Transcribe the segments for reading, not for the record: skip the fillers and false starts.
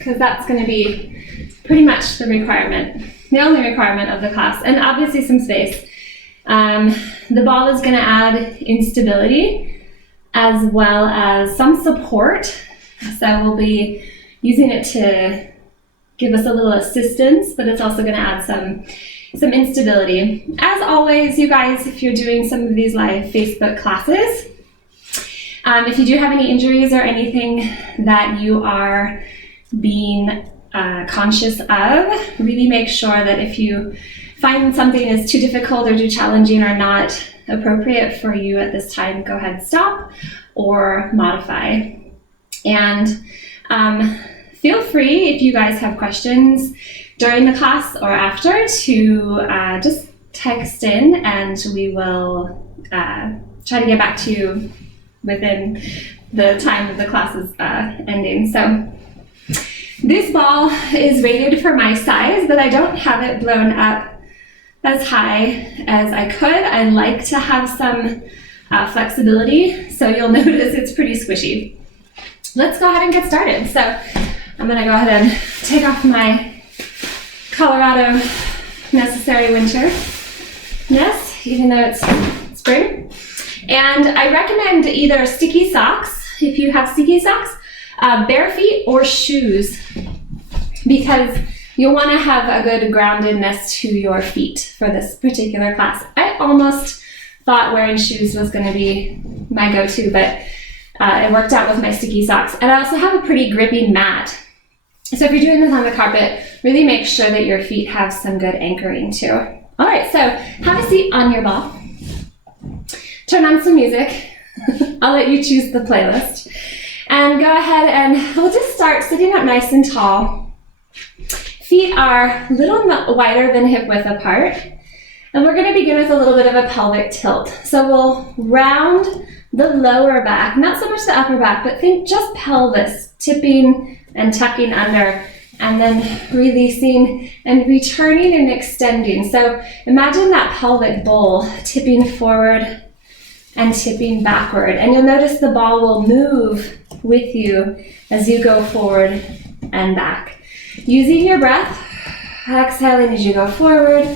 because that's going to be pretty much the only requirement of the class, and obviously some space. The ball is going to add instability as well as some support. So we'll be using it to give us a little assistance, but it's also going to add some instability. As always, you guys, if you're doing some of these live Facebook classes, if you do have any injuries or anything that you are being conscious of, really make sure that if you find something is too difficult or too challenging or not appropriate for you at this time, go ahead, stop or modify. And feel free, if you guys have questions during the class or after, to just text in, and we will try to get back to you within the time that the class is ending. So this ball is rated for my size, but I don't have it blown up as high as I could. I like to have some flexibility, so you'll notice it's pretty squishy. Let's go ahead and get started. So I'm gonna go ahead and take off my Colorado necessary winterness, even though it's spring. And I recommend either sticky socks, if you have sticky socks, bare feet, or shoes, because you'll want to have a good groundedness to your feet for this particular class. I almost thought wearing shoes was going to be my go-to, but it worked out with my sticky socks. And I also have a pretty grippy mat. So if you're doing this on the carpet, really make sure that your feet have some good anchoring too. All right, so have a seat on your ball. Turn on some music. I'll let you choose the playlist. And go ahead and we'll just start sitting up nice and tall. Feet are a little wider than hip width apart. And we're going to begin with a little bit of a pelvic tilt. So we'll round the lower back, not so much the upper back, but think just pelvis, tipping and tucking under, and then releasing and returning and extending. So imagine that pelvic bowl tipping forward and tipping backward. And you'll notice the ball will move with you as you go forward and back. Using your breath, exhaling as you go forward,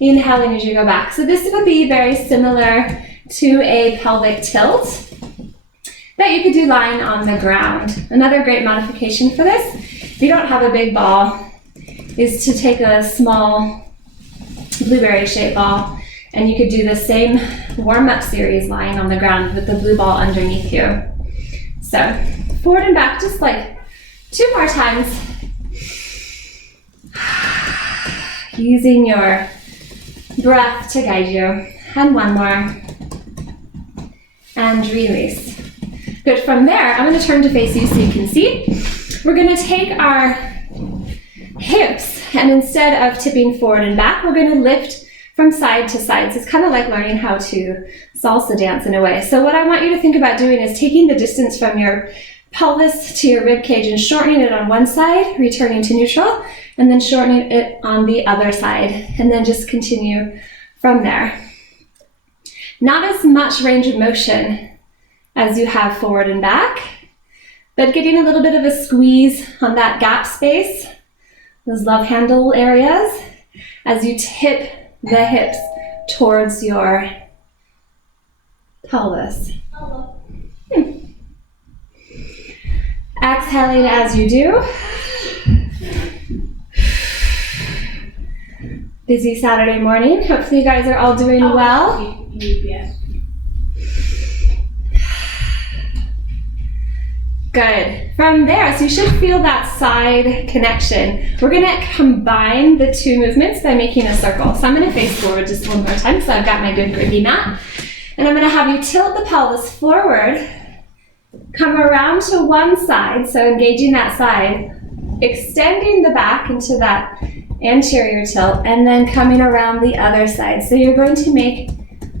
inhaling as you go back. So this would be very similar to a pelvic tilt that you could do lying on the ground. Another great modification for this, if you don't have a big ball, is to take a small blueberry shaped ball, and you could do the same warm-up series lying on the ground with the blue ball underneath you. So forward and back, just like 2 more times. Using your breath to guide you. And 1 more. And release. Good. From there, I'm going to turn to face you so you can see. We're going to take our hips, and instead of tipping forward and back, we're going to lift from side to side. So it's kind of like learning how to salsa dance in a way. So what I want you to think about doing is taking the distance from your pelvis to your rib cage and shortening it on one side, returning to neutral, and then shortening it on the other side, and then just continue from there. Not as much range of motion as you have forward and back, but getting a little bit of a squeeze on that gap space, those love handle areas, as you tip the hips towards your pelvis. Exhaling as you do. Busy Saturday morning. Hopefully you guys are all doing well. Yes. Good. From there, so you should feel that side connection. We're going to combine the 2 movements by making a circle. So I'm going to face forward just 1 more time, so I've got my good grippy mat. And I'm going to have you tilt the pelvis forward, come around to one side, so engaging that side, extending the back into that anterior tilt, and then coming around the other side. So you're going to make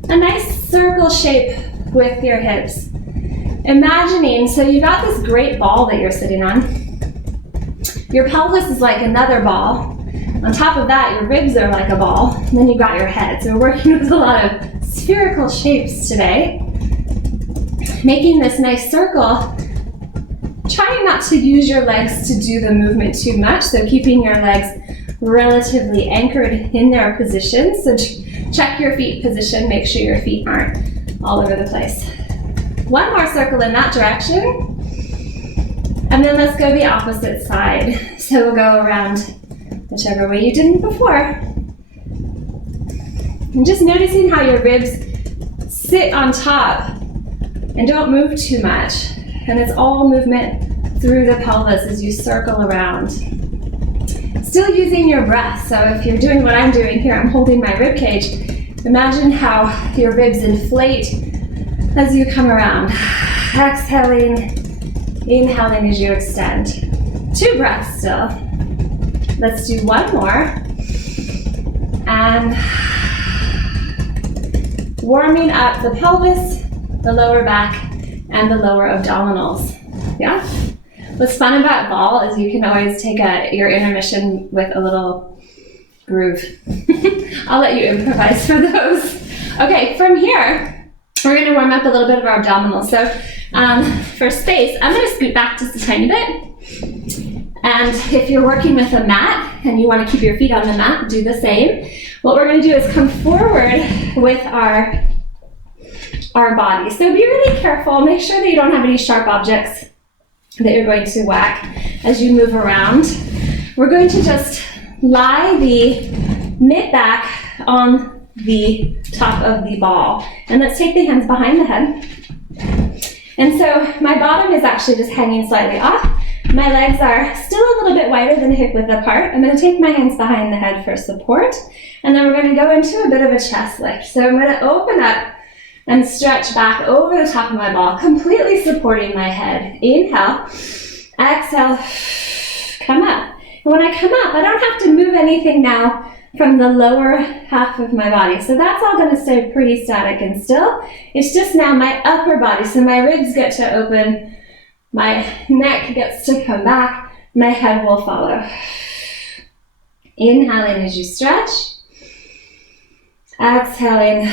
a nice circle shape with your hips. Imagining, so you've got this great ball that you're sitting on. Your pelvis is like another ball. On top of that, your ribs are like a ball, and then you've got your head. So we're working with a lot of spherical shapes today. Making this nice circle, trying not to use your legs to do the movement too much, so keeping your legs relatively anchored in their position. So check your feet position, make sure your feet aren't all over the place. One more circle in that direction, and then let's go the opposite side. So we'll go around whichever way you did before. And just noticing how your ribs sit on top and don't move too much. And it's all movement through the pelvis as you circle around. Still using your breath. So if you're doing what I'm doing here, I'm holding my rib cage. Imagine how your ribs inflate as you come around. Exhaling, inhaling as you extend. 2 breaths still. Let's do one more. And warming up the pelvis, the lower back, and the lower abdominals. Yeah? What's fun about ball is you can always take your intermission with a little groove. I'll let you improvise for those. Okay, from here, we're gonna warm up a little bit of our abdominals. So for space, I'm gonna scoot back just a tiny bit. And if you're working with a mat and you wanna keep your feet on the mat, do the same. What we're gonna do is come forward with our body. So be really careful, make sure that you don't have any sharp objects that you're going to whack as you move around. We're going to just lie the mid back on the top of the ball. And let's take the hands behind the head. And so my bottom is actually just hanging slightly off. My legs are still a little bit wider than hip width apart. I'm going to take my hands behind the head for support. And then we're going to go into a bit of a chest lift. So I'm going to open up and stretch back over the top of my ball, completely supporting my head. Inhale, exhale, come up. And when I come up, I don't have to move anything now from the lower half of my body. So that's all gonna stay pretty static and still. It's just now my upper body. So my ribs get to open, my neck gets to come back, my head will follow. Inhaling as you stretch, exhaling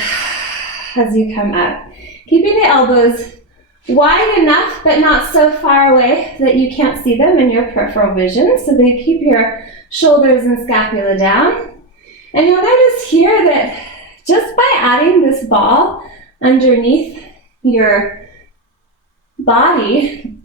as you come up. Keeping the elbows wide enough, but not so far away that you can't see them in your peripheral vision. So they keep your shoulders and scapula down. And you'll notice here that just by adding this ball underneath your body,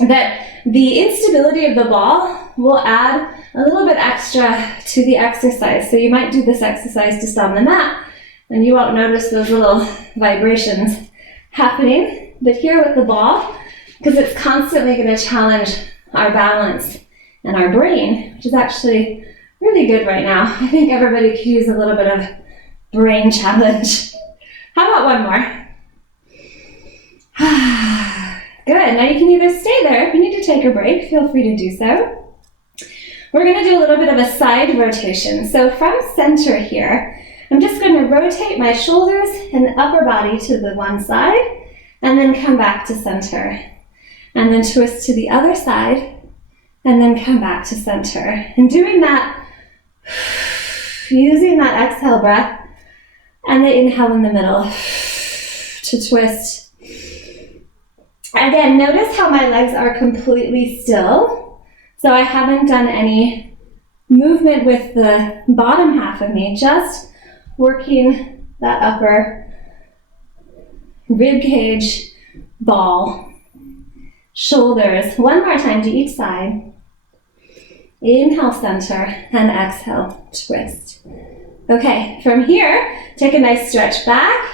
that the instability of the ball will add a little bit extra to the exercise. So you might do this exercise just on the mat, and you won't notice those little vibrations happening. But here with the ball, because it's constantly going to challenge our balance and our brain, which is actually really good right now. I think everybody could use a little bit of brain challenge. How about one more? Good. Now you can either stay there. If you need to take a break, feel free to do so. We're going to do a little bit of a side rotation. So from center here, I'm just going to rotate my shoulders and upper body to the one side, and then come back to center. And then twist to the other side, and then come back to center. And doing that, using that exhale breath, and the inhale in the middle to twist. Again, notice how my legs are completely still. So I haven't done any movement with the bottom half of me, just working that upper rib cage, ball, shoulders. One more time to each side. Inhale, center, and exhale, twist. Okay, from here, take a nice stretch back.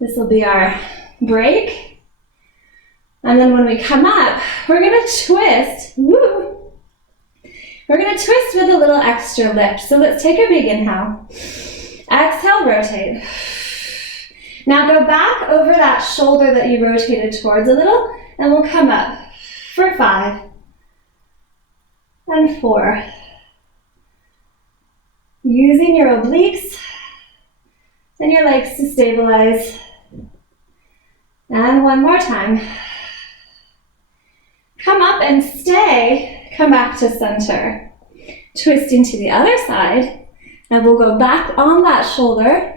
This will be our break. And then when we come up, we're gonna twist. Woo! We're gonna twist with a little extra lift. So let's take a big inhale. Exhale, rotate. Now go back over that shoulder that you rotated towards a little, and we'll come up for 5 and 4. Using your obliques and your legs to stabilize. And one more time. Come up and stay. Come back to center. Twisting to the other side. And we'll go back on that shoulder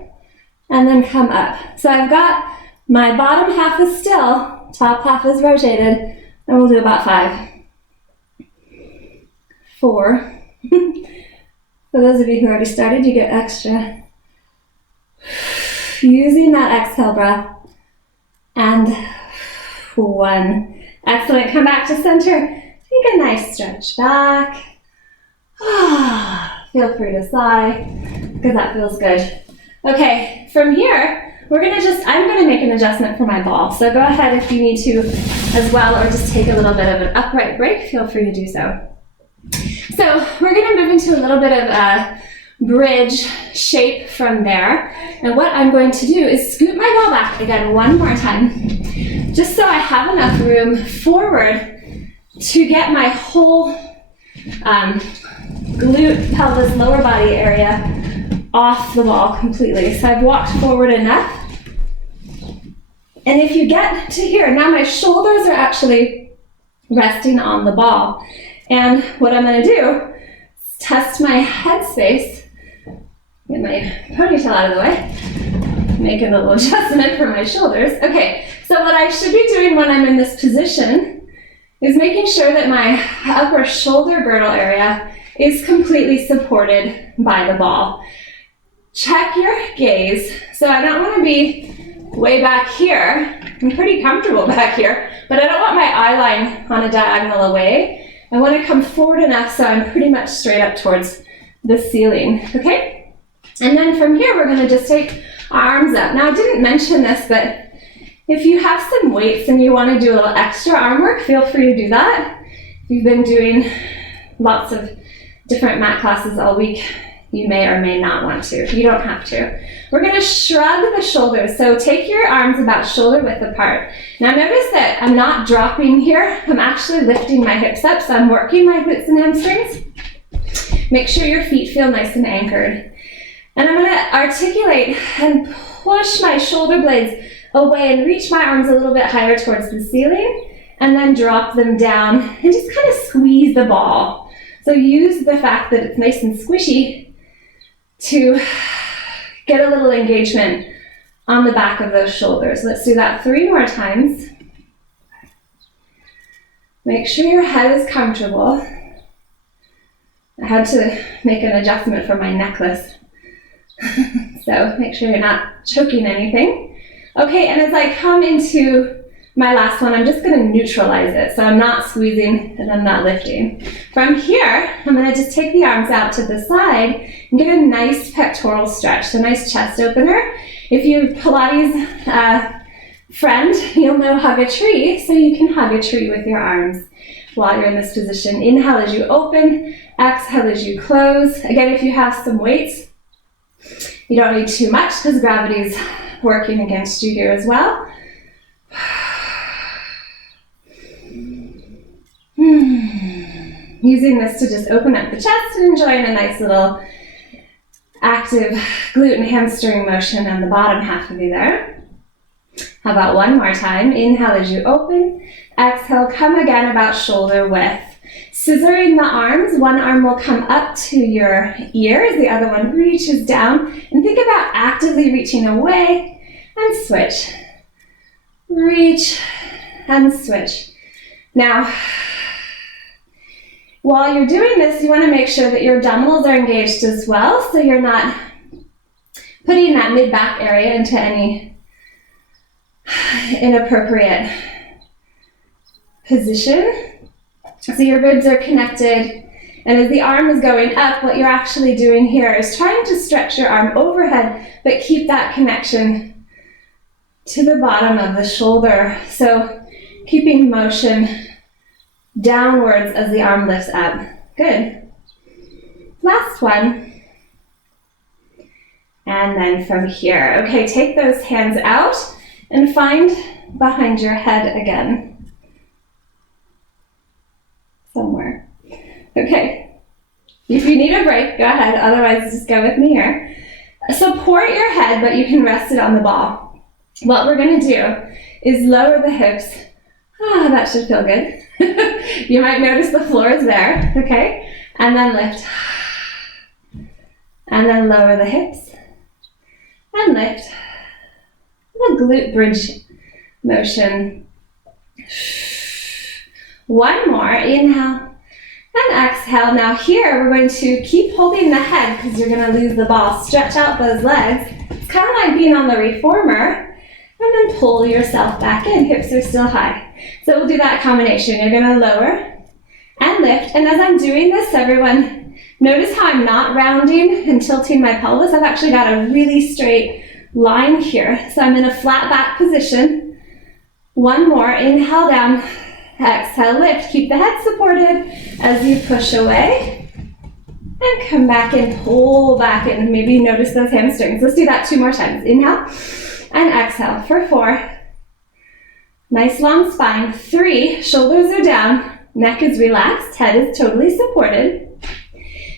and then come up. So I've got my bottom half is still, top half is rotated, And we'll do about 5. 4. For those of you who already started, you get extra. Using that exhale breath. And 1. Excellent. Come back to center. Take a nice stretch back. Feel free to sigh, because that feels good. Okay, from here, I'm gonna make an adjustment for my ball. So go ahead if you need to as well, or just take a little bit of an upright break, feel free to do so. So we're gonna move into a little bit of a bridge shape from there. And what I'm going to do is scoot my ball back again one more time, just so I have enough room forward to get my whole glute, pelvis, lower body area off the ball completely. So I've walked forward enough. And if you get to here, now my shoulders are actually resting on the ball. And what I'm going to do is test my head space. Get my ponytail out of the way. Make a little adjustment for my shoulders. Okay, so what I should be doing when I'm in this position is making sure that my upper shoulder girdle area is completely supported by the ball. Check your gaze. So I don't want to be way back here. I'm pretty comfortable back here, but I don't want my eye line on a diagonal away. I want to come forward enough so I'm pretty much straight up towards the ceiling, okay? And then from here, we're going to just take our arms up. Now, I didn't mention this, but if you have some weights and you want to do a little extra arm work, feel free to do that. If you've been doing lots of different mat classes all week, you may or may not want to. You don't have to. We're going to shrug the shoulders. So take your arms about shoulder width apart. Now notice that I'm not dropping here. I'm actually lifting my hips up, so I'm working my glutes and hamstrings. Make sure your feet feel nice and anchored. And I'm going to articulate and push my shoulder blades away and reach my arms a little bit higher towards the ceiling, and then drop them down and just kind of squeeze the ball. So use the fact that it's nice and squishy to get a little engagement on the back of those shoulders. Let's do that 3 more times. Make sure your head is comfortable. I had to make an adjustment for my necklace. So make sure you're not choking anything. Okay, and as I come into my last one, I'm just going to neutralize it. So I'm not squeezing and I'm not lifting. From here, I'm going to just take the arms out to the side and get a nice pectoral stretch, so nice chest opener. If you're Pilates friend, you'll know hug a tree, so you can hug a tree with your arms while you're in this position. Inhale as you open, exhale as you close. Again, if you have some weights, you don't need too much because gravity's working against you here as well. Using this to just open up the chest and enjoying a nice little active glute and hamstring motion on the bottom half of you there. How about one more time? Inhale as you open, exhale, come again about shoulder width. Scissoring the arms, one arm will come up to your ears, the other one reaches down, and think about actively reaching away and switch. Reach and switch. Now, while you're doing this, you want to make sure that your abdominals are engaged as well, so you're not putting that mid-back area into any inappropriate position. So your ribs are connected, and as the arm is going up, what you're actually doing here is trying to stretch your arm overhead, but keep that connection to the bottom of the shoulder. So keeping motion downwards as the arm lifts up. Good. Last one. And then from here. Okay, take those hands out and find behind your head again. Somewhere. Okay. If you need a break, go ahead. Otherwise, just go with me here. Support your head, but you can rest it on the ball. What we're going to do is lower the hips. That should feel good. You might notice the floor is there, okay? And then lift. And then lower the hips. And lift. The glute bridge motion. One more, inhale and exhale. Now here, we're going to keep holding the head because you're gonna lose the ball. Stretch out those legs. It's kind of like being on the reformer, and then pull yourself back in. Hips are still high. So we'll do that combination. You're gonna lower and lift. And as I'm doing this, everyone, notice how I'm not rounding and tilting my pelvis. I've actually got a really straight line here. So I'm in a flat back position. One more, inhale down, exhale, lift. Keep the head supported as you push away. And come back and pull back in. Maybe notice those hamstrings. Let's do that 2 more times. Inhale and exhale for 4. Nice long spine. 3, shoulders are down, neck is relaxed, head is totally supported.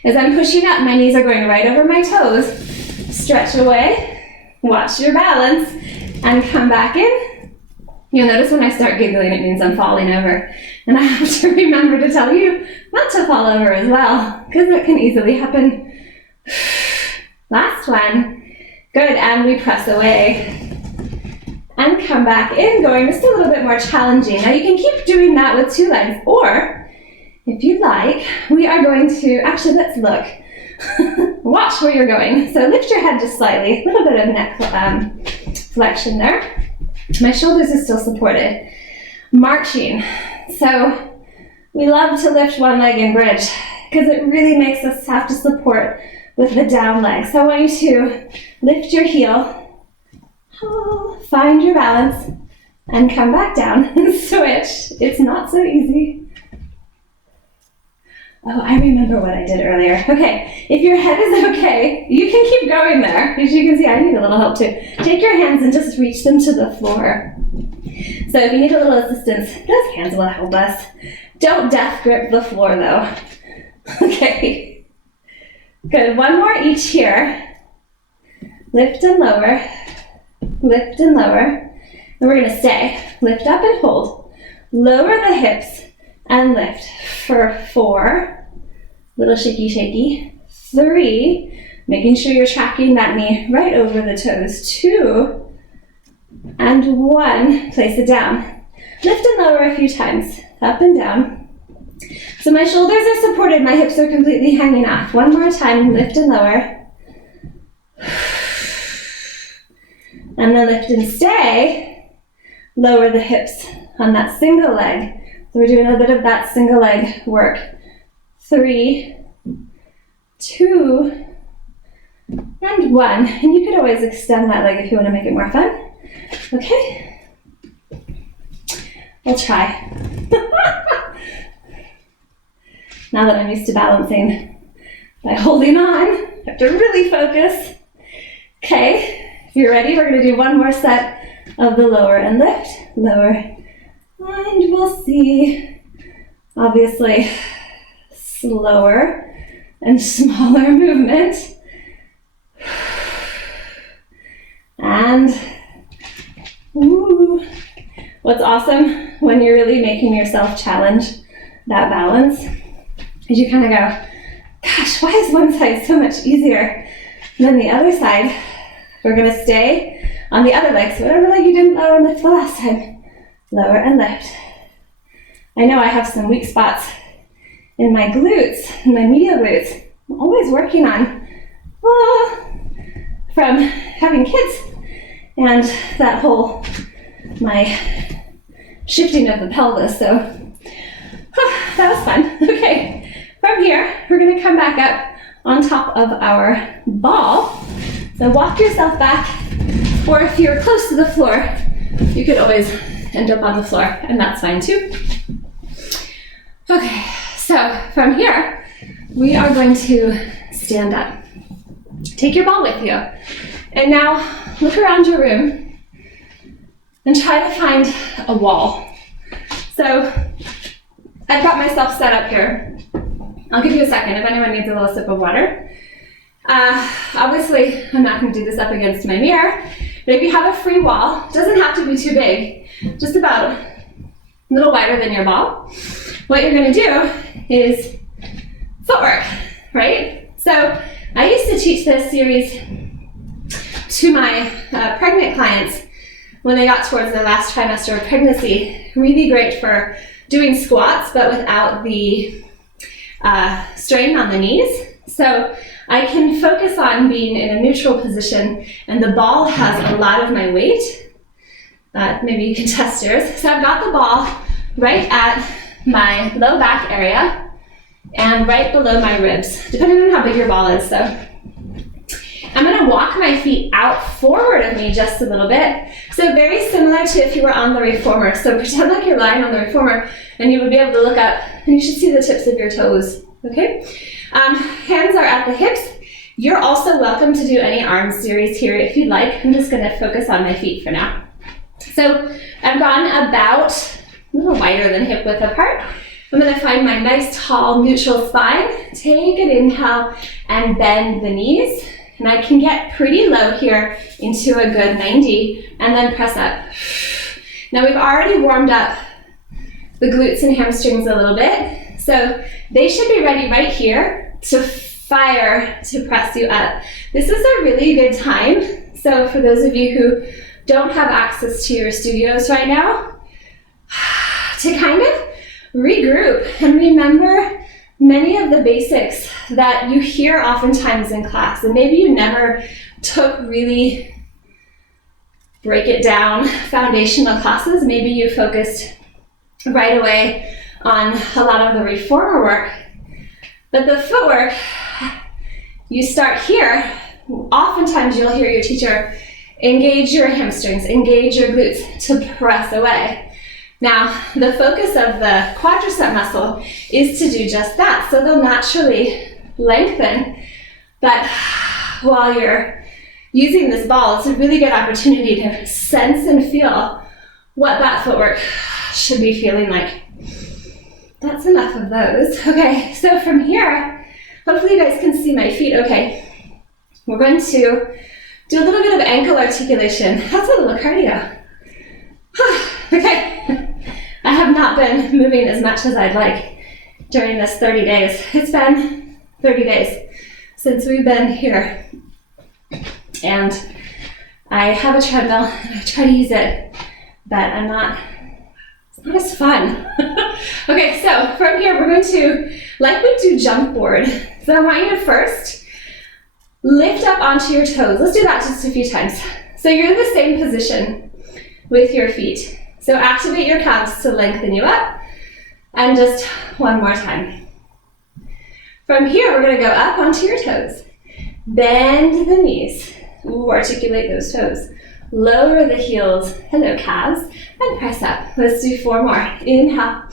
As I'm pushing up, my knees are going right over my toes. Stretch away, watch your balance, and come back in. You'll notice when I start giggling, it means I'm falling over. And I have to remember to tell you not to fall over as well, because that can easily happen. Last one. Good, and we press away. And come back in, going just a little bit more challenging. Now you can keep doing that with 2 legs, or if you'd like, we are going to, actually let's look. Watch where you're going. So lift your head just slightly, a little bit of neck flexion there. My shoulders are still supported. Marching. So we love to lift one leg and bridge because it really makes us have to support with the down leg. So I want you to lift your heel, find your balance, and come back down and switch. It's not so easy. Oh, I remember what I did earlier. Okay, if your head is okay, you can keep going there. As you can see, I need a little help too. Take your hands and just reach them to the floor. So if you need a little assistance, those hands will help us. Don't death grip the floor though. Okay, good. One more each here. Lift and lower, lift and lower. And we're gonna stay. Lift up and hold. Lower the hips and lift for 4, little shaky, shaky. 3, making sure you're tracking that knee right over the toes. 2, and 1, place it down. Lift and lower a few times, up and down. So my shoulders are supported, my hips are completely hanging off. One more time, lift and lower. And then lift and stay. Lower the hips on that single leg. So we're doing a bit of that single leg work. 3, 2, and 1. And you could always extend that leg if you want to make it more fun. Okay? We'll try. Now that I'm used to balancing by holding on, I have to really focus. Okay, if you're ready, we're going to do one more set of the lower and lift, lower. And we'll see, obviously, slower and smaller movement. And, ooh. What's awesome when you're really making yourself challenge that balance is you kind of go, gosh, why is one side so much easier than the other side? We're gonna stay on the other leg, so whatever leg you didn't lower and lift the last time, lower and lift. I know I have some weak spots in my glutes, in my medial glutes. I'm always working on, from having kids and that whole, my shifting of the pelvis, so that was fun. Okay, from here, we're gonna come back up on top of our ball. So walk yourself back, or if you're close to the floor, you could always end up on the floor, and that's fine too. Okay, so from here, we are going to stand up. Take your ball with you, and now look around your room and try to find a wall. So I've got myself set up here. I'll give you a second if anyone needs a little sip of water. Obviously, I'm not going to do this up against my mirror, but if you have a free wall, it doesn't have to be too big, just about a little wider than your ball. What you're going to do is footwork, right? So I used to teach this series to my pregnant clients when they got towards their last trimester of pregnancy. Really great for doing squats, but without the strain on the knees. So I can focus on being in a neutral position, and the ball has a lot of my weight. Maybe you can test yours. So I've got the ball right at my low back area and right below my ribs, depending on how big your ball is. So I'm going to walk my feet out forward of me just a little bit. So very similar to if you were on the reformer. So pretend like you're lying on the reformer and you would be able to look up and you should see the tips of your toes, okay? Hands are at the hips. You're also welcome to do any arm series here if you'd like. I'm just going to focus on my feet for now. So I've gone about a little wider than hip width apart. I'm going to find my nice tall neutral spine. Take an inhale and bend the knees. And I can get pretty low here into a good 90 and then press up. Now we've already warmed up the glutes and hamstrings a little bit. So they should be ready right here to fire to press you up. This is a really good time. So for those of you who don't have access to your studios right now, to kind of regroup and remember many of the basics that you hear oftentimes in class, and maybe you never took really break it down foundational classes. Maybe you focused right away on a lot of the reformer work, but the footwork, you start here. Oftentimes you'll hear your teacher engage your hamstrings, engage your glutes to press away. Now, the focus of the quadricep muscle is to do just that. So they'll naturally lengthen, but while you're using this ball, it's a really good opportunity to sense and feel what that footwork should be feeling like. That's enough of those. Okay, so from here, hopefully you guys can see my feet okay. We're going to do a little bit of ankle articulation. That's a little cardio. Okay. I have not been moving as much as I'd like during this 30 days. It's been 30 days since we've been here. And I have a treadmill and I try to use it, but it's not as fun. Okay, so from here we're going to, like we do jump board. So I want you to first lift up onto your toes. Let's do that just a few times. So you're in the same position with your feet. So activate your calves to lengthen you up, and just one more time. From here, we're going to go up onto your toes. Bend the knees. Ooh, articulate those toes. Lower the heels. Hello, calves. And press up. Let's do 4 more. Inhale.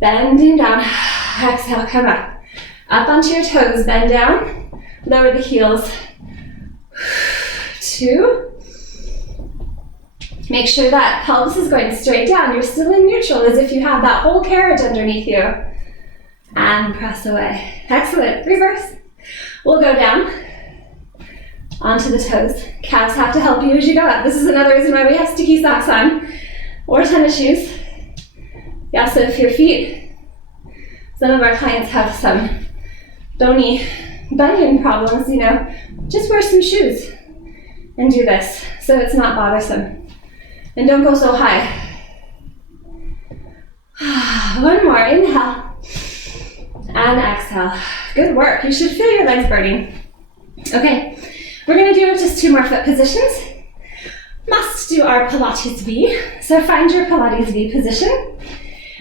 Bending down. Exhale, come up. Up onto your toes. Bend down. Lower the heels. 2. Make sure that pelvis is going straight down. You're still in neutral as if you have that whole carriage underneath you. And press away. Excellent. Reverse. We'll go down onto the toes. Calves have to help you as you go up. This is another reason why we have sticky socks on or tennis shoes. Yeah, so if your feet, some of our clients have some bony bunion problems, just wear some shoes and do this so it's not bothersome. And don't go so high. One more, inhale. And exhale. Good work. You should feel your legs burning. Okay, we're gonna do just 2 more foot positions. Must do our Pilates V. So find your Pilates V position.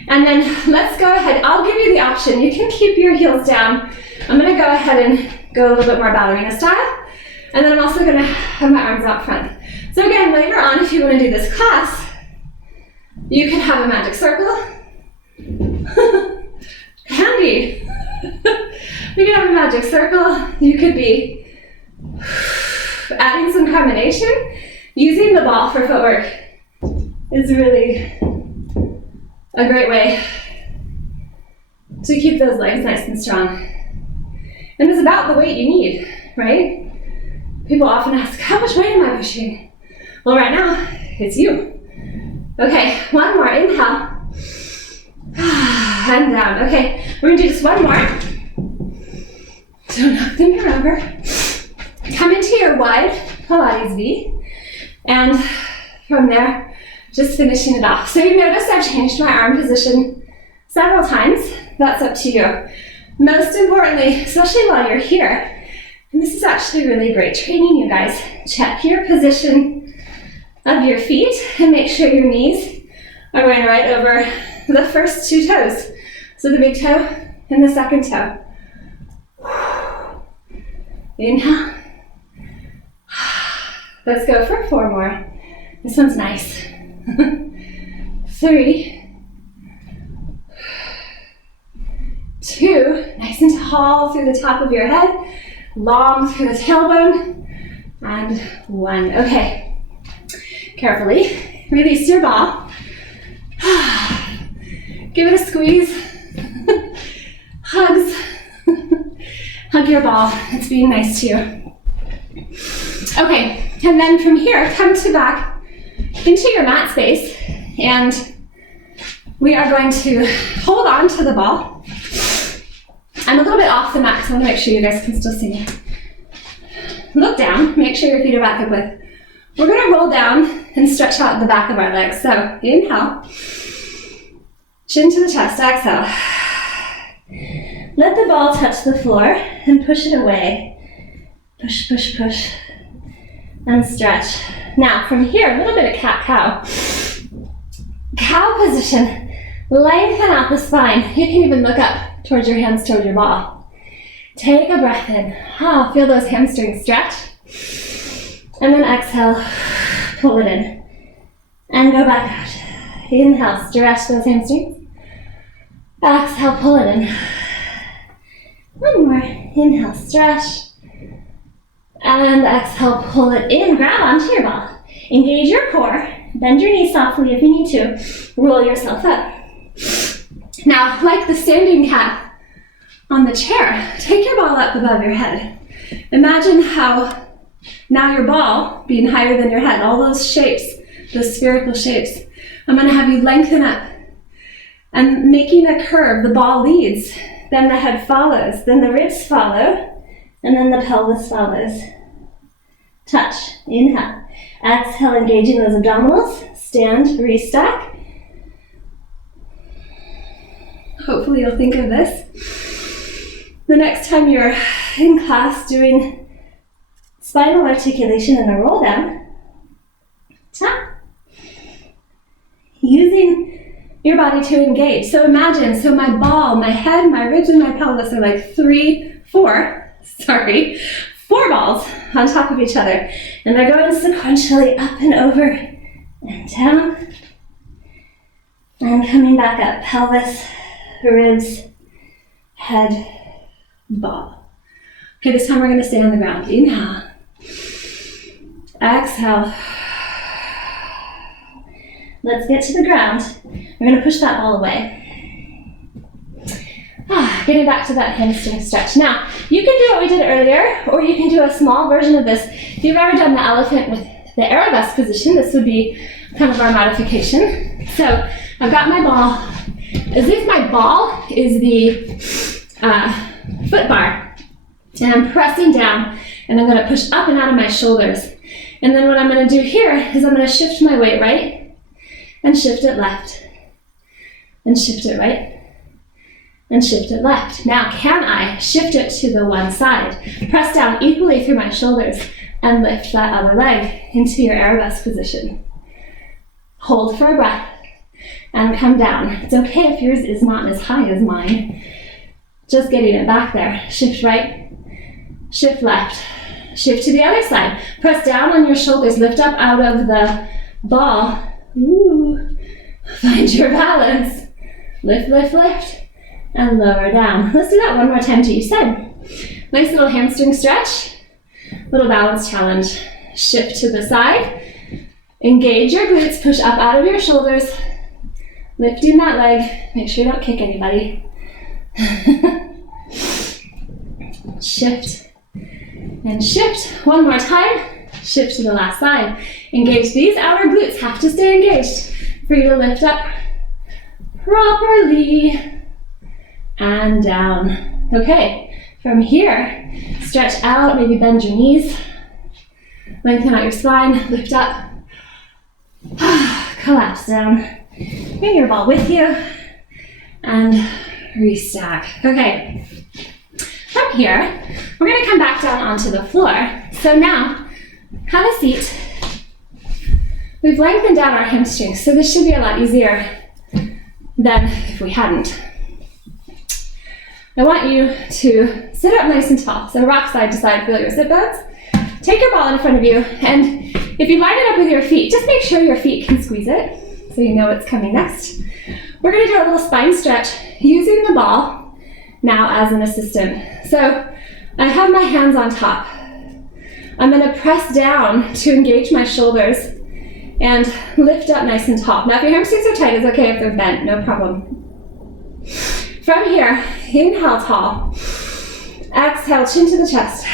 And then let's go ahead. I'll give you the option. You can keep your heels down. I'm gonna go ahead and go a little bit more ballerina style. And then I'm also gonna have my arms out front. So again, later on, if you want to do this class, you can have a magic circle. Handy. You can have a magic circle. You could be adding some combination. Using the ball for footwork is really a great way to keep those legs nice and strong. And it's about the weight you need, right? People often ask, how much weight am I pushing? Well, right now, it's you. Okay, 1 more, inhale. And down. Okay, we're gonna do just 1 more. Don't knock them over. Come into your wide Pilates V. And from there, Just finishing it off. So you notice I've changed my arm position several times. That's up to you. Most importantly, especially while you're here, and this is actually really great training, you guys, check your position of your feet and make sure your knees are going right over the first two toes. So the big toe and the second toe. Inhale. Let's go for 4 more. This one's nice. 3, 2, nice and tall through the top of your head, long through the tailbone, and 1. Okay, carefully release your ball. Give it a squeeze. Hugs. Hug your ball. It's being nice to you. Okay, and then from here, come to back into your mat space, and we are going to hold on to the ball. I'm a little bit off the mat because I want to make sure you guys can still see me. Look down, make sure your feet are back hip width. We're going to roll down and stretch out the back of our legs. So inhale, chin to the chest, exhale. Let the ball touch the floor and push it away. Push, push, push, and stretch. Now from here, a little bit of cat-cow. Cow position, lengthen out the spine. You can even look up towards your hands, towards your ball. Take a breath in. Feel those hamstrings stretch. And then exhale, pull it in. And go back out. Inhale, stretch those hamstrings. Exhale, pull it in. One more. Inhale, stretch. And exhale, pull it in. Grab onto your ball. Engage your core. Bend your knees softly if you need to. Roll yourself up. Now, like the standing cat on the chair, take your ball up above your head. Imagine how now your ball being higher than your head, all those shapes, those spherical shapes, I'm going to have you lengthen up and making a curve. The ball leads, then the head follows, then the ribs follow, and then the pelvis follows. Touch, inhale. Exhale, engaging those abdominals. Stand, restack. Hopefully you'll think of this the next time you're in class doing spinal articulation and a roll down. Tap. Using your body to engage. So imagine, my ball, my head, my ribs, and my pelvis are like 4 balls on top of each other. And they're going sequentially up and over and down. And coming back up. Pelvis, ribs, head, ball. Okay, this time we're going to stay on the ground. Inhale. Exhale. Let's get to the ground. We're going to push that ball away. Getting back to that hamstring stretch. Now, you can do what we did earlier, or you can do a small version of this. If you've ever done the elephant with the arabesque position, this would be kind of our modification. So, I've got my ball, as if my ball is the foot bar, and I'm pressing down, and I'm going to push up and out of my shoulders. And then what I'm going to do here is I'm going to shift my weight right, and shift it left, and shift it right, and shift it left. Now, can I shift it to the one side? Press down equally through my shoulders and lift that other leg into your arabesque position. Hold for a breath and come down. It's okay if yours is not as high as mine. Just getting it back there. Shift right, shift left, shift to the other side. Press down on your shoulders, lift up out of the ball. Ooh. Find your balance. Lift, lift, lift. And lower down. Let's do that one more time to each side. Nice little hamstring stretch. Little balance challenge. Shift to the side. Engage your glutes. Push up out of your shoulders. Lifting that leg. Make sure you don't kick anybody. Shift. And shift. One more time. Shift to the last side. Engage these outer glutes. Have to stay engaged for you to lift up properly. And down. Okay, from here, stretch out, maybe bend your knees, lengthen out your spine, lift up. collapse down, bring your ball with you, and restack. Okay, from here, we're gonna come back down onto the floor. So now, have a seat. We've lengthened down our hamstrings, so this should be a lot easier than if we hadn't. I want you to sit up nice and tall. So rock side to side, feel your sit bones. Take your ball in front of you, and if you line it up with your feet, just make sure your feet can squeeze it so you know what's coming next. We're gonna do a little spine stretch using the ball now as an assistant. So I have my hands on top. I'm gonna press down to engage my shoulders and lift up nice and tall. Now if your hamstrings are tight, it's okay if they're bent, no problem. From here, inhale tall. Exhale, chin to the chest.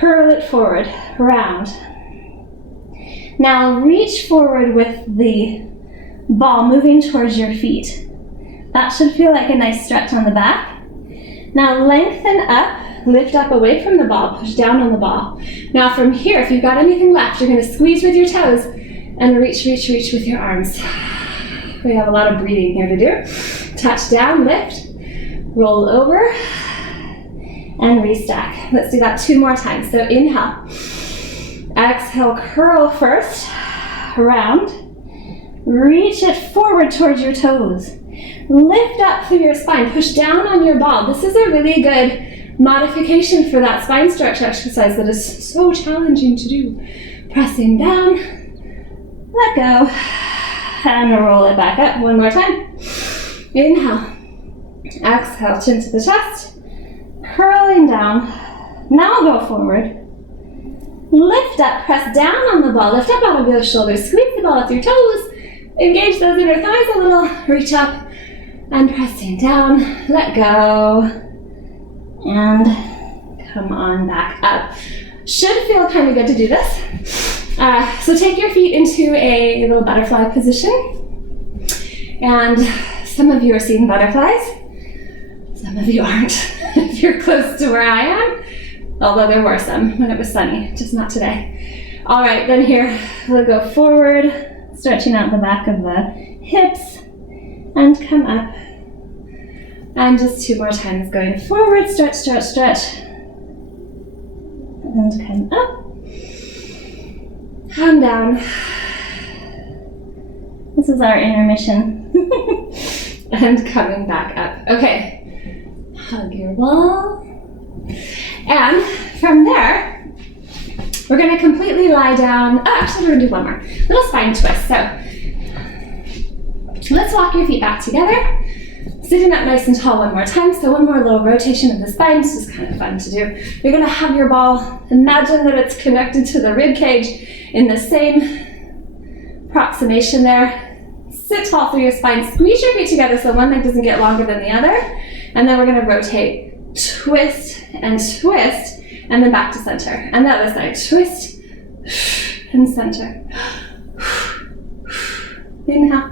Curl it forward, round. Now reach forward with the ball moving towards your feet. That should feel like a nice stretch on the back. Now lengthen up, lift up away from the ball, push down on the ball. Now from here, if you've got anything left, you're gonna squeeze with your toes and reach, reach, reach with your arms. We have a lot of breathing here to do. Touch down, lift, roll over, and restack. Let's do that 2 more times. So inhale, exhale, curl first, round, reach it forward towards your toes. Lift up through your spine, push down on your ball. This is a really good modification for that spine stretch exercise that is so challenging to do. Pressing down, let go, and roll it back up. 1 more time. Inhale, exhale, chin to the chest, curling down. Now go forward. Lift up, press down on the ball, lift up out of those shoulders, squeeze the ball with your toes, engage those inner thighs a little, reach up, and pressing down, let go, and come on back up. Should feel kind of good to do this. So take your feet into a little butterfly position, and some of you are seeing butterflies, some of you aren't. If you're close to where I am, although there were some when it was sunny, just not today. All right, then here, we'll go forward, stretching out the back of the hips, and come up. And just 2 more times, going forward, stretch, stretch, stretch, and come up, come down. This is our intermission. And coming back up. Okay, hug your ball. And from there, we're gonna completely lie down. Oh, actually, we're gonna do 1 more. Little spine twist. So let's walk your feet back together. Sitting up nice and tall 1 more time. So 1 more little rotation of the spine. This is kind of fun to do. You're gonna have your ball, imagine that it's connected to the rib cage in the same approximation there. Sit tall through your spine, squeeze your feet together so one leg doesn't get longer than the other. And then we're gonna rotate, twist, and then back to center. And the other side, twist, and center. Inhale.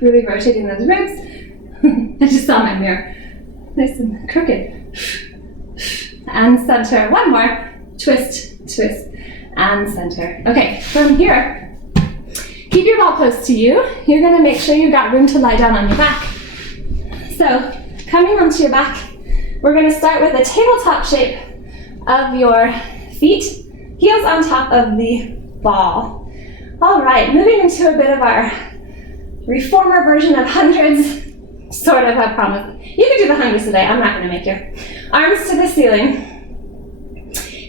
Really rotating those ribs. I just saw my mirror. Nice and crooked. And center. 1 more. Twist, twist, and center. Okay, from here, keep your ball close to you. You're gonna make sure you've got room to lie down on your back. So, coming onto your back, we're gonna start with a tabletop shape of your feet, heels on top of the ball. All right, moving into a bit of our reformer version of hundreds, sort of, I promise. You can do the hundreds today, I'm not gonna make you. Arms to the ceiling.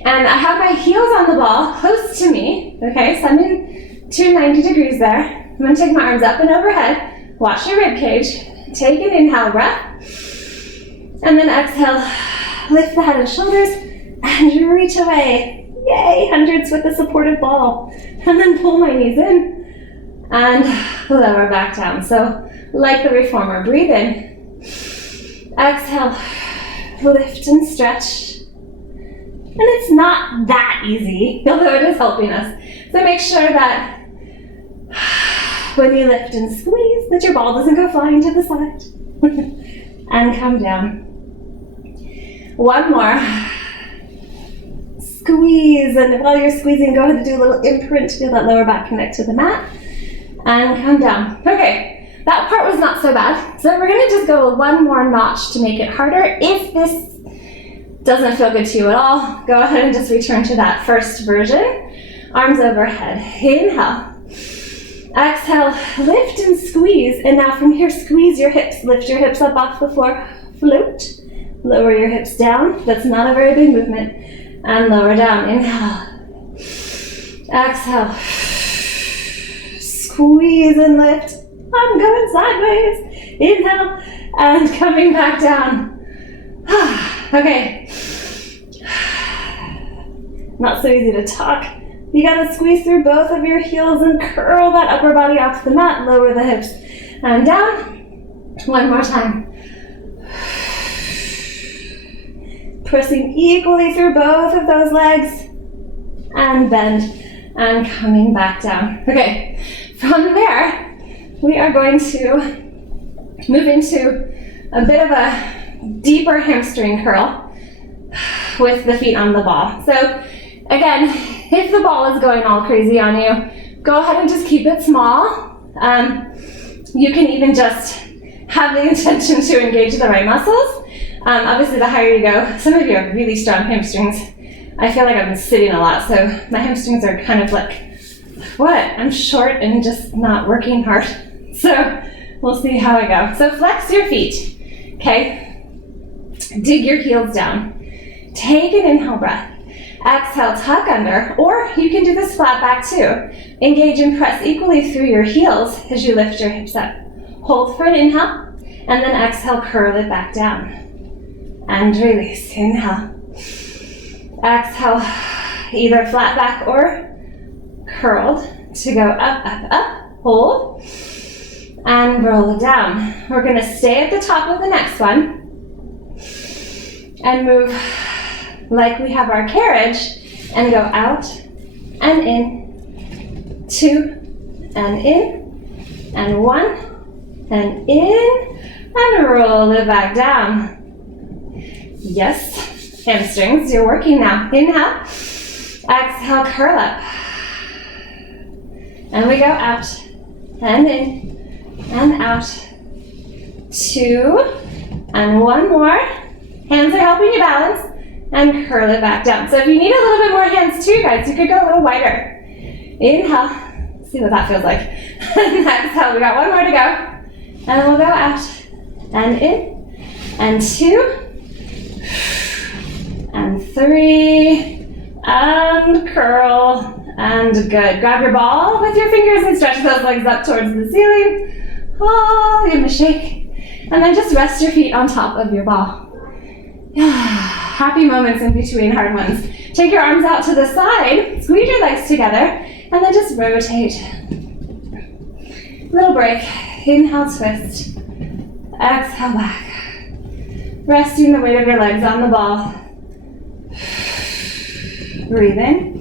And I have my heels on the ball, close to me, okay, so I'm in 90 degrees there. I'm gonna take my arms up and overhead, watch your rib cage, take an inhale breath, and then exhale, lift the head and shoulders, and reach away. Yay, hundreds with a supportive ball. And then pull my knees in, and lower back down. So, like the reformer, breathe in, exhale, lift and stretch. And it's not that easy, although it is helping us. So make sure that when you lift and squeeze, that your ball doesn't go flying to the side. And come down. 1 more. squeeze. And while you're squeezing, go ahead and do a little imprint. Feel that lower back connect to the mat. And come down. Okay, that part was not so bad. So we're gonna just go one more notch to make it harder. If this doesn't feel good to you at all, go ahead and just return to that first version. Arms overhead. Inhale. Exhale, lift and squeeze. And now from here, squeeze your hips. Lift your hips up off the floor. Float. Lower your hips down. That's not a very big movement. And lower down. Inhale. Exhale. Squeeze and lift. I'm going sideways. Inhale. And coming back down. Okay. Not so easy to talk. You gotta squeeze through both of your heels and curl that upper body off the mat. Lower the hips and down. One more time. Pressing equally through both of those legs. And bend. And coming back down. Okay, from there, we are going to move into a bit of a deeper hamstring curl with the feet on the ball. So again, if the ball is going all crazy on you, go ahead and just keep it small. You can even just have the intention to engage the right muscles. Obviously, the higher you go, some of you have really strong hamstrings. I feel like I've been sitting a lot, so my hamstrings are kind of like, what? I'm short and just not working hard. So we'll see how I go. So flex your feet, okay? Dig your heels down. Take an inhale breath. Exhale, tuck under, or you can do this flat back too. Engage and press equally through your heels as you lift your hips up. Hold for an inhale, and then exhale, curl it back down. And release, inhale. Exhale, either flat back or curled to go up, up, up, hold, and roll it down. We're gonna stay at the top of the next one and move like we have our carriage and go out and in, 2 and in, and 1 and in, and roll it back down. Yes, hamstrings, you're working now. Inhale, exhale, curl up. And we go out and in and out. 2 and 1 more. Hands are helping you balance. And curl it back down. So if you need a little bit more hands too, guys, you could go a little wider. Inhale, see what that feels like. And exhale, we got 1 more to go. And we'll go out and in, and 2, and 3, and curl, and good. Grab your ball with your fingers and stretch those legs up towards the ceiling. Oh, give them a shake. And then just rest your feet on top of your ball. Happy moments in between hard ones. Take your arms out to the side, squeeze your legs together, and then just rotate. Little break. Inhale, twist. Exhale, back. Resting the weight of your legs on the ball. Breathe in.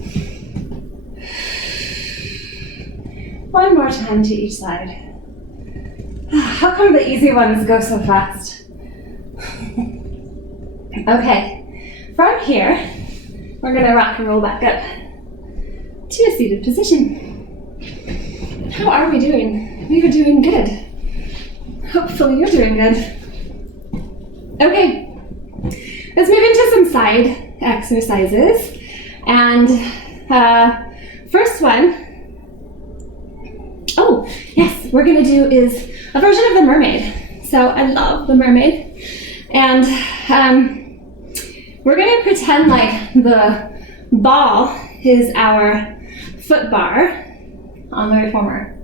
1 more time to each side. How come the easy ones go so fast? Okay, from here, we're gonna rock and roll back up to a seated position. How are we doing? We are doing good. Hopefully you're doing good. Okay, let's move into some side exercises. And first one, oh yes, we're gonna do is a version of the mermaid. So I love the mermaid. And we're gonna pretend like the ball is our foot bar on the reformer.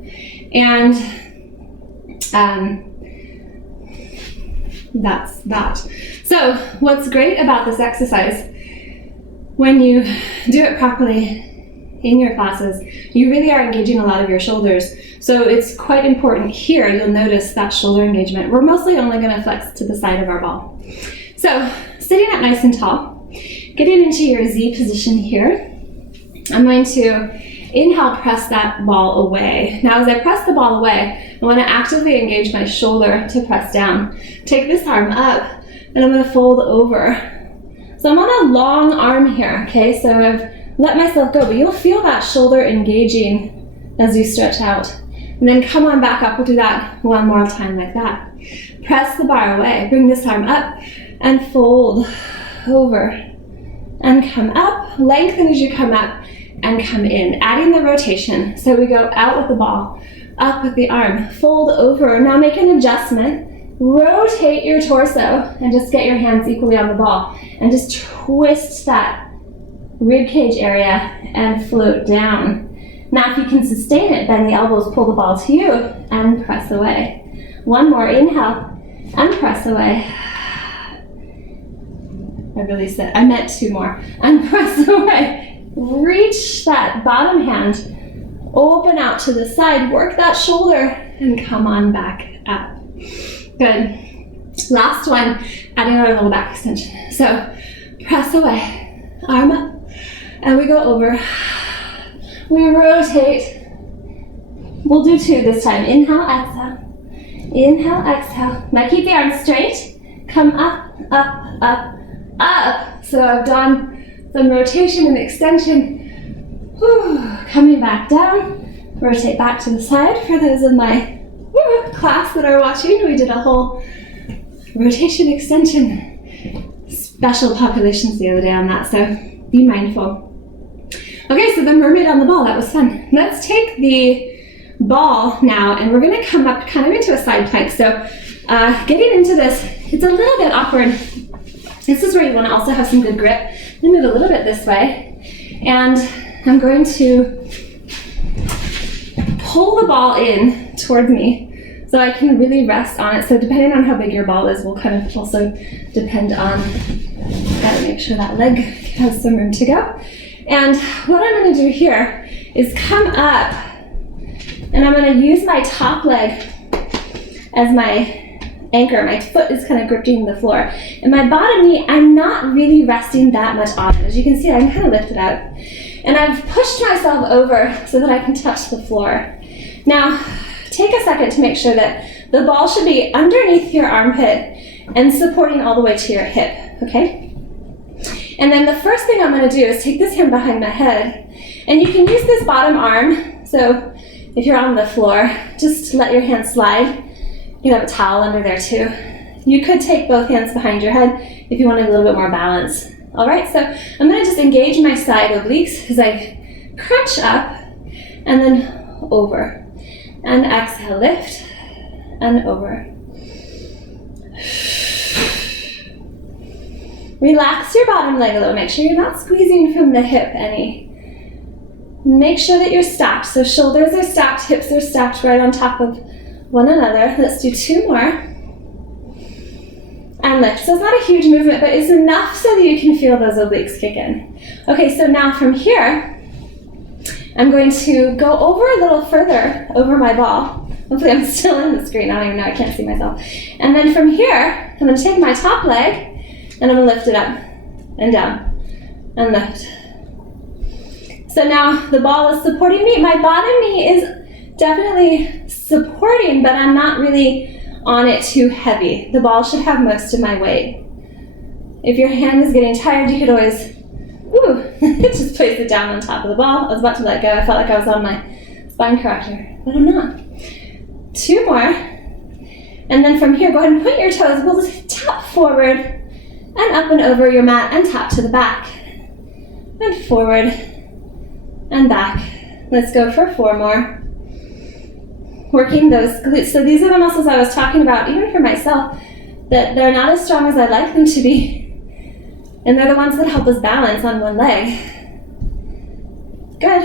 And that's that. So what's great about this exercise, when you do it properly in your classes, you really are engaging a lot of your shoulders. So it's quite important here, you'll notice that shoulder engagement. We're mostly only gonna flex to the side of our ball. So sitting up nice and tall, getting into your Z position here, I'm going to inhale, press that ball away. Now as I press the ball away, I want to actively engage my shoulder to press down. Take this arm up, and I'm going to fold over So I'm on a long arm here, okay? So I've let myself go, but you'll feel that shoulder engaging as you stretch out. And then come on back up. We'll do that one more time like that. Press the bar away. Bring this arm up and fold over. And come up. Lengthen as you come up and come in. Adding the rotation. So we go out with the ball, up with the arm, fold over. Now make an adjustment. Rotate your torso and just get your hands equally on the ball. And just twist that rib cage area and float down. Now if you can sustain it, bend the elbows, pull the ball to you, and press away. One more, inhale, and press away. I released it. I meant two more. And press away. Reach that bottom hand, open out to the side, work that shoulder, and come on back up. Good. Last one, adding our little back extension. So press away, arm up. And we go over, we rotate. We'll do two this time. Inhale, exhale. Inhale, exhale. Now keep the arms straight. Come up, up, up, up. So I've done some rotation and extension. Whew. Coming back down. Rotate back to the side. For those of my class that are watching, we did a whole rotation extension. Special populations the other day on that, so be mindful. Okay, so the mermaid on the ball, that was fun. Let's take the ball now, and we're gonna come up kind of into a side plank. So getting into this, it's a little bit awkward. This is where you wanna also have some good grip. Let me move a little bit this way. And I'm going to pull the ball in towards me so I can really rest on it. So depending on how big your ball is, will kind of also depend on, gotta make sure that leg has some room to go. And what I'm going to do here is come up, and I'm going to use my top leg as my anchor. My foot is kind of gripping the floor. And my bottom knee, I'm not really resting that much on it. As you can see, I can kind of lift it out. And I've pushed myself over so that I can touch the floor. Now, take a second to make sure that the ball should be underneath your armpit and supporting all the way to your hip, okay? And then the first thing I'm going to do is take this hand behind my head, and you can use this bottom arm. So if you're on the floor, just let your hand slide. You can have a towel under there too. You could take both hands behind your head if you wanted a little bit more balance. All right, so I'm going to just engage my side obliques as I crunch up and then over. And exhale, lift and over. Relax your bottom leg a little. Make sure you're not squeezing from the hip any. Make sure that you're stacked. So shoulders are stacked, hips are stacked right on top of one another. Let's do two more. And lift. So it's not a huge movement, but it's enough so that you can feel those obliques kick in. Okay, so now from here, I'm going to go over a little further over my ball. Hopefully I'm still in the screen. I don't even know. I can't see myself. And then from here, I'm going to take my top leg, and I'm going to lift it up and down and lift. So now the ball is supporting me. My bottom knee is definitely supporting, but I'm not really on it too heavy. The ball should have most of my weight. If your hand is getting tired, you could always just place it down on top of the ball. I was about to let go. I felt like I was on my spine corrector, but I'm not. Two more. And then from here, go ahead and point your toes. We'll just tap forward and up and over your mat and tap to the back. And forward and back. Let's go for four more. Working those glutes. So these are the muscles I was talking about, even for myself, that they're not as strong as I'd like them to be. And they're the ones that help us balance on one leg. Good.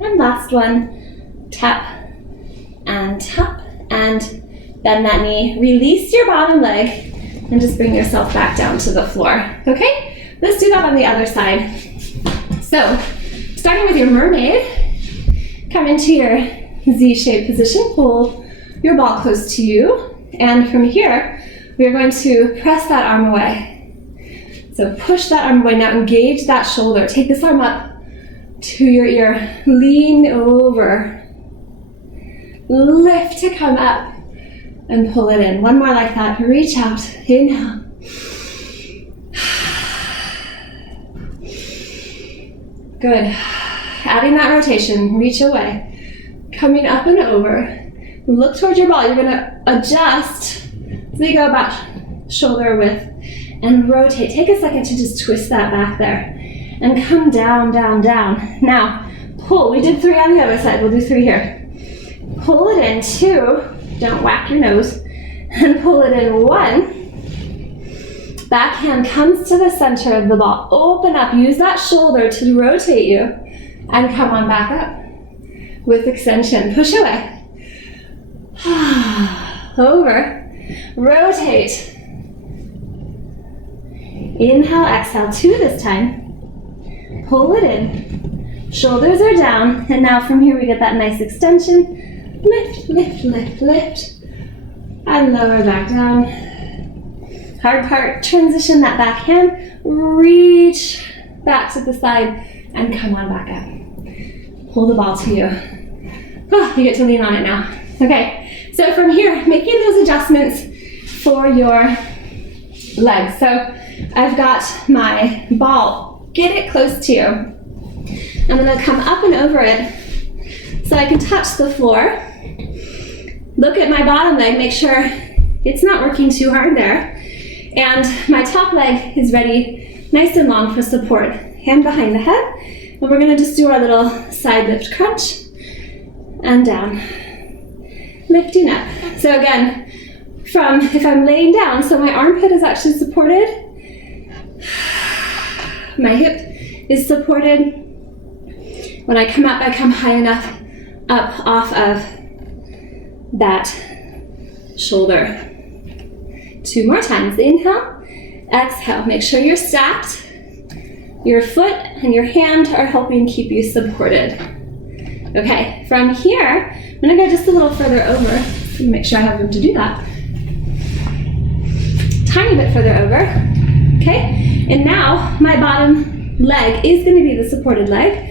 And last one. Tap and bend that knee. Release your bottom leg and just bring yourself back down to the floor. Okay? Let's do that on the other side. So, starting with your mermaid, come into your Z-shaped position. Pull your ball close to you. And from here, we are going to press that arm away. So push that arm away. Now engage that shoulder. Take this arm up to your ear. Lean over. Lift to come up and pull it in. One more like that. Reach out. Inhale. Good. Adding that rotation, reach away. Coming up and over. Look towards your ball. You're gonna adjust so you go about shoulder width and rotate. Take a second to just twist that back there. And come down, down, down. Now, pull. We did 3 on the other side. We'll do 3 here. Pull it in 2. Don't whack your nose. And pull it in 1. Backhand comes to the center of the ball. Open up. Use that shoulder to rotate you. And come on back up. With extension. Push away. Over. Rotate. Inhale, exhale. 2 this time. Pull it in. Shoulders are down. And now from here we get that nice extension. Lift, lift, lift, lift. And lower back down. Hard part, transition that back hand. Reach back to the side and come on back up. Pull the ball to you. Oh, you get to lean on it now. Okay, so from here, making those adjustments for your legs. So I've got my ball. Get it close to you. I'm gonna come up and over it so I can touch the floor. Look at my bottom leg, make sure it's not working too hard there. And my top leg is ready, nice and long for support. Hand behind the head. And we're gonna just do our little side lift crunch and down. Lifting up. So again, if I'm laying down, so my armpit is actually supported. My hip is supported. When I come up, I come high enough up off of that shoulder. 2 more times. Inhale, exhale. Make sure you're stacked. Your foot and your hand are helping keep you supported. Okay, from here, I'm gonna go just a little further over. Make sure I have room to do that. Tiny bit further over. Okay, and now my bottom leg is gonna be the supported leg.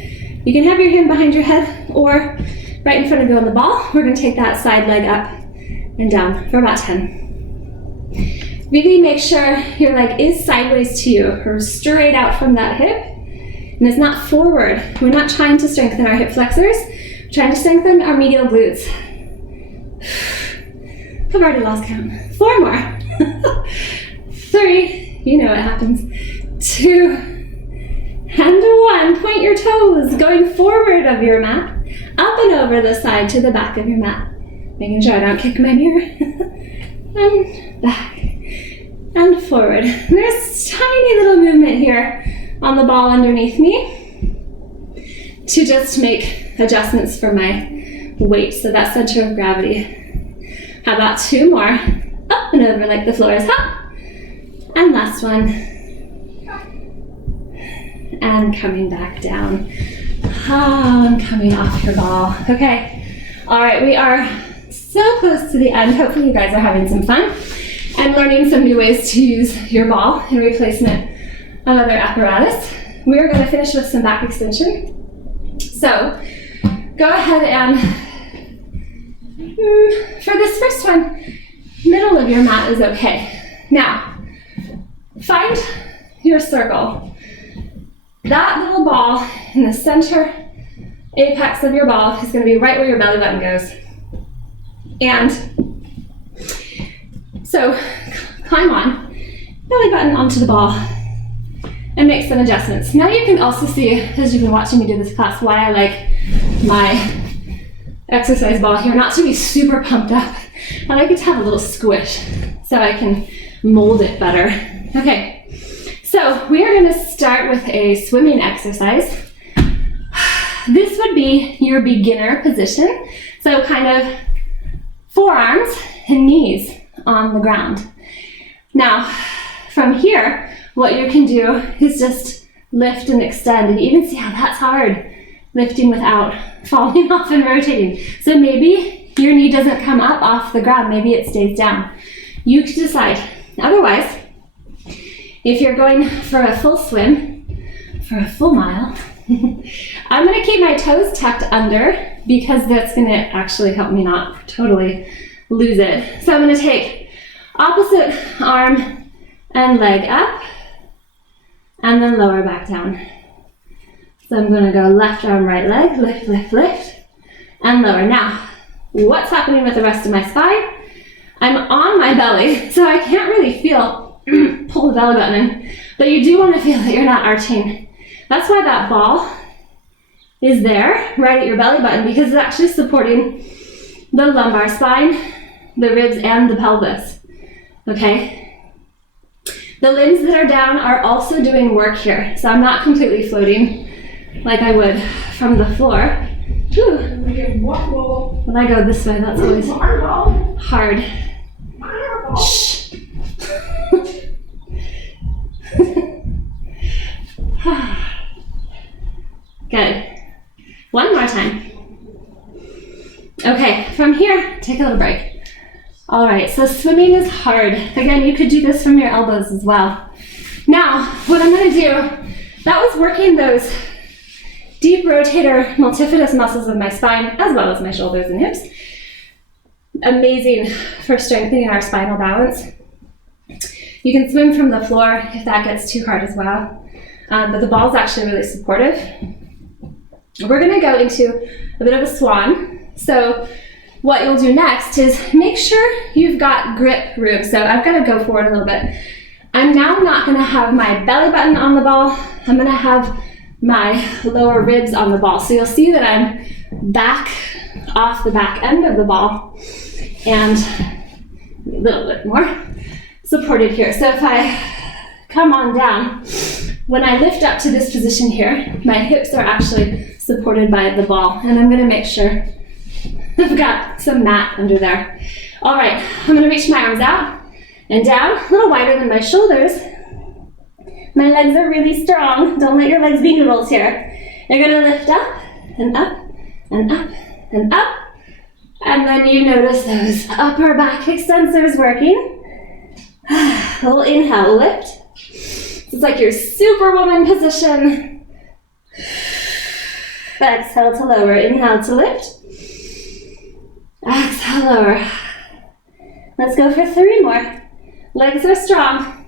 You can have your hand behind your head or right in front of you on the ball. We're gonna take that side leg up and down for about 10. Really make sure your leg is sideways to you or straight out from that hip. And it's not forward. We're not trying to strengthen our hip flexors. We're trying to strengthen our medial glutes. I've already lost count. 4 more. 3, you know what happens. 2, and 1. Point your toes, going forward of your mat, up and over the side to the back of your mat. Making sure I don't kick my mirror. And back, and forward. There's tiny little movement here on the ball underneath me to just make adjustments for my weight, so that center of gravity. How about 2 more? Up and over like the floor is hot. And last one. And coming back down. And coming off your ball. Okay. All right, we are so close to the end. Hopefully you guys are having some fun and learning some new ways to use your ball in replacement of other apparatus. We're going to finish with some back extension. So go ahead and for this first one, middle of your mat is okay. Now, find your circle. That little ball in the center apex of your ball is going to be right where your belly button goes. And so climb on, belly button onto the ball, and make some adjustments. Now you can also see, as you've been watching me do this class, why I like my exercise ball here not to be super pumped up. I like it to have a little squish so I can mold it better. Okay, so we are going to start with a swimming exercise. This would be your beginner position. So kind of forearms and knees on the ground. Now, from here, what you can do is just lift and extend, and you can see how that's hard, lifting without falling off and rotating. So maybe your knee doesn't come up off the ground, maybe it stays down. You can decide. Otherwise, if you're going for a full swim, for a full mile, I'm gonna keep my toes tucked under because that's gonna actually help me not totally lose it. So I'm gonna take opposite arm and leg up, and then lower back down. So I'm gonna go left arm, right leg, lift, lift, lift, and lower. Now, what's happening with the rest of my spine? I'm on my belly, so I can't really feel, pull the belly button in, but you do wanna feel that you're not arching. That's why that ball is there, right at your belly button, because it's actually supporting the lumbar spine, the ribs, and the pelvis, okay? The limbs that are down are also doing work here, so I'm not completely floating like I would from the floor. Whew. When I go this way, that's always hard. Shh. Good. One more time. Okay, from here, take a little break. All right, so swimming is hard. Again, you could do this from your elbows as well. Now, what I'm gonna do, that was working those deep rotator multifidus muscles of my spine, as well as my shoulders and hips. Amazing for strengthening our spinal balance. You can swim from the floor if that gets too hard as well. But the ball is actually really supportive. We're gonna go into a bit of a swan. So what you'll do next is make sure you've got grip room. So I've got to go forward a little bit. I'm now not going to have my belly button on the ball. I'm going to have my lower ribs on the ball. So you'll see that I'm back off the back end of the ball and a little bit more supported here. So if I come on down, when I lift up to this position here, my hips are actually supported by the ball, and I'm going to make sure I've got some mat under there. All right, I'm gonna reach my arms out and down, a little wider than my shoulders. My legs are really strong. Don't let your legs be noodles here. You're gonna lift up and up and up and up. And then you notice those upper back extensors working. A little inhale, lift. It's like your superwoman position. Exhale to lower, inhale to lift. Exhale, lower. Let's go for 3 more. Legs are strong.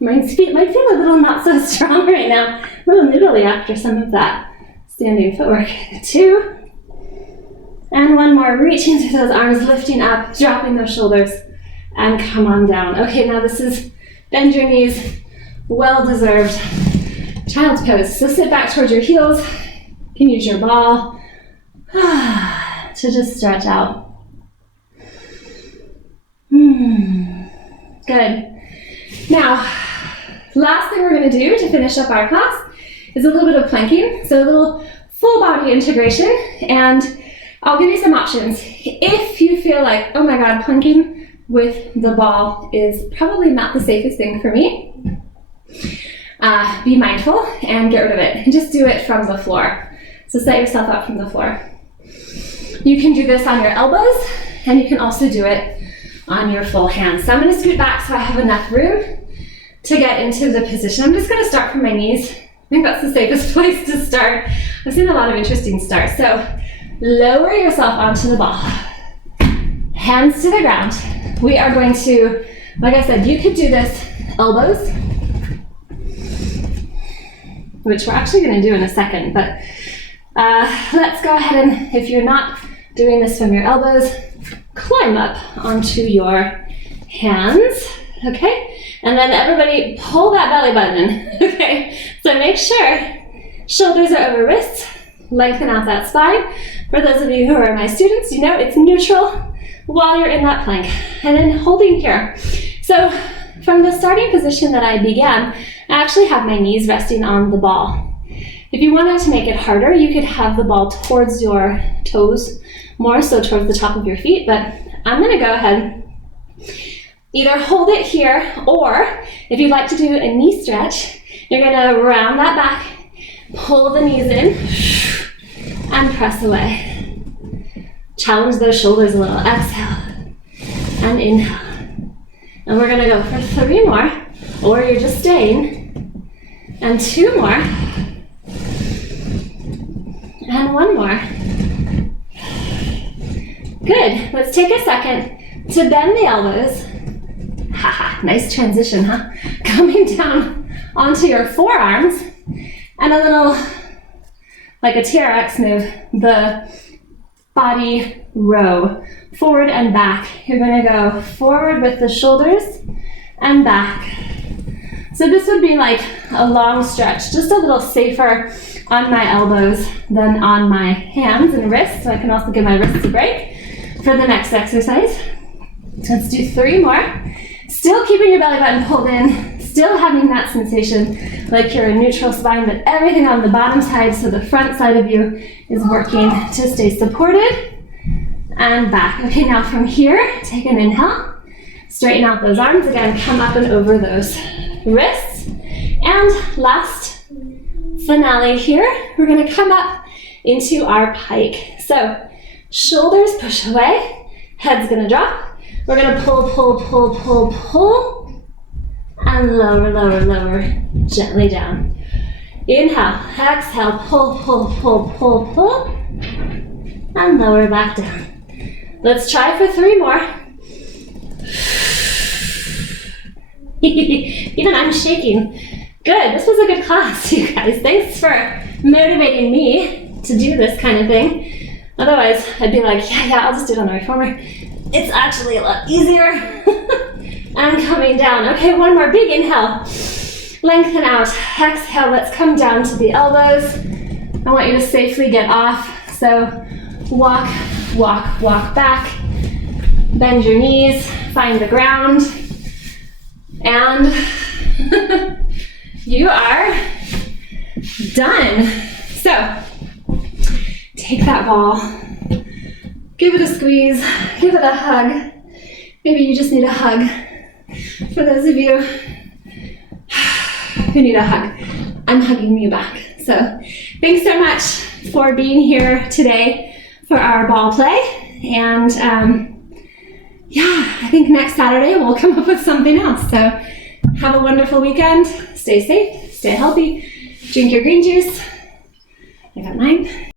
My feet might feel a little not so strong right now. A little noodly after some of that standing footwork. 2. And 1 more. Reaching through those arms, lifting up, dropping those shoulders, and come on down. Okay, now this is bend your knees. Well-deserved child's pose. So sit back towards your heels. You can use your ball to just stretch out. Good. Now, last thing we're going to do to finish up our class is a little bit of planking. So a little full body integration, and I'll give you some options. If you feel like, oh my God, planking with the ball is probably not the safest thing for me, be mindful and get rid of it. And just do it from the floor. So set yourself up from the floor. You can do this on your elbows, and you can also do it on your full hands. So I'm going to scoot back so I have enough room to get into the position. I'm just going to start from my knees. I think that's the safest place to start. I've seen a lot of interesting starts. So lower yourself onto the ball. Hands to the ground. We are going to, like I said, you could do this elbows, which we're actually going to do in a second, but let's go ahead and, if you're not doing this from your elbows, climb up onto your hands, okay? And then everybody pull that belly button in, okay? So make sure shoulders are over wrists, lengthen out that spine. For those of you who are my students, you know it's neutral while you're in that plank. And then holding here. So from the starting position that I began, I actually have my knees resting on the ball. If you wanted to make it harder, you could have the ball towards your toes, more so towards the top of your feet, but I'm gonna go ahead, either hold it here, or if you'd like to do a knee stretch, you're gonna round that back, pull the knees in, and press away. Challenge those shoulders a little. Exhale, and inhale. And we're gonna go for 3 more, or you're just staying, and 2 more, and 1 more. Good. Let's take a second to bend the elbows. Haha, nice transition, huh? Coming down onto your forearms And a little, like a TRX move, the body row, forward and back. You're gonna go forward with the shoulders and back. So this would be like a long stretch, just a little safer on my elbows than on my hands and wrists. So I can also give my wrists a break for the next exercise. Let's do 3 more. Still keeping your belly button pulled in, still having that sensation like you're a neutral spine, but everything on the bottom side, so the front side of you is working to stay supported. And back. Okay, now from here, take an inhale. Straighten out those arms. Again, come up and over those wrists. And last finale here, we're gonna come up into our pike. So shoulders push away, head's gonna drop. We're gonna pull, pull, pull, pull, pull, and lower, lower, lower, gently down. Inhale, exhale, pull, pull, pull, pull, pull, and lower back down. Let's try for 3 more. Even I'm shaking. Good, this was a good class, you guys. Thanks for motivating me to do this kind of thing. Otherwise, I'd be like, yeah, I'll just do it on the reformer. It's actually a lot easier. And coming down. Okay, 1 more big inhale. Lengthen out. Exhale, let's come down to the elbows. I want you to safely get off. So walk, walk, walk back. Bend your knees, find the ground. And you are done. So take that ball. Give it a squeeze, give it a hug. Maybe you just need a hug. For those of you who need a hug, I'm hugging you back. So thanks so much for being here today for our ball play. And yeah, I think next Saturday we'll come up with something else. So have a wonderful weekend. Stay safe, stay healthy, drink your green juice. I got mine.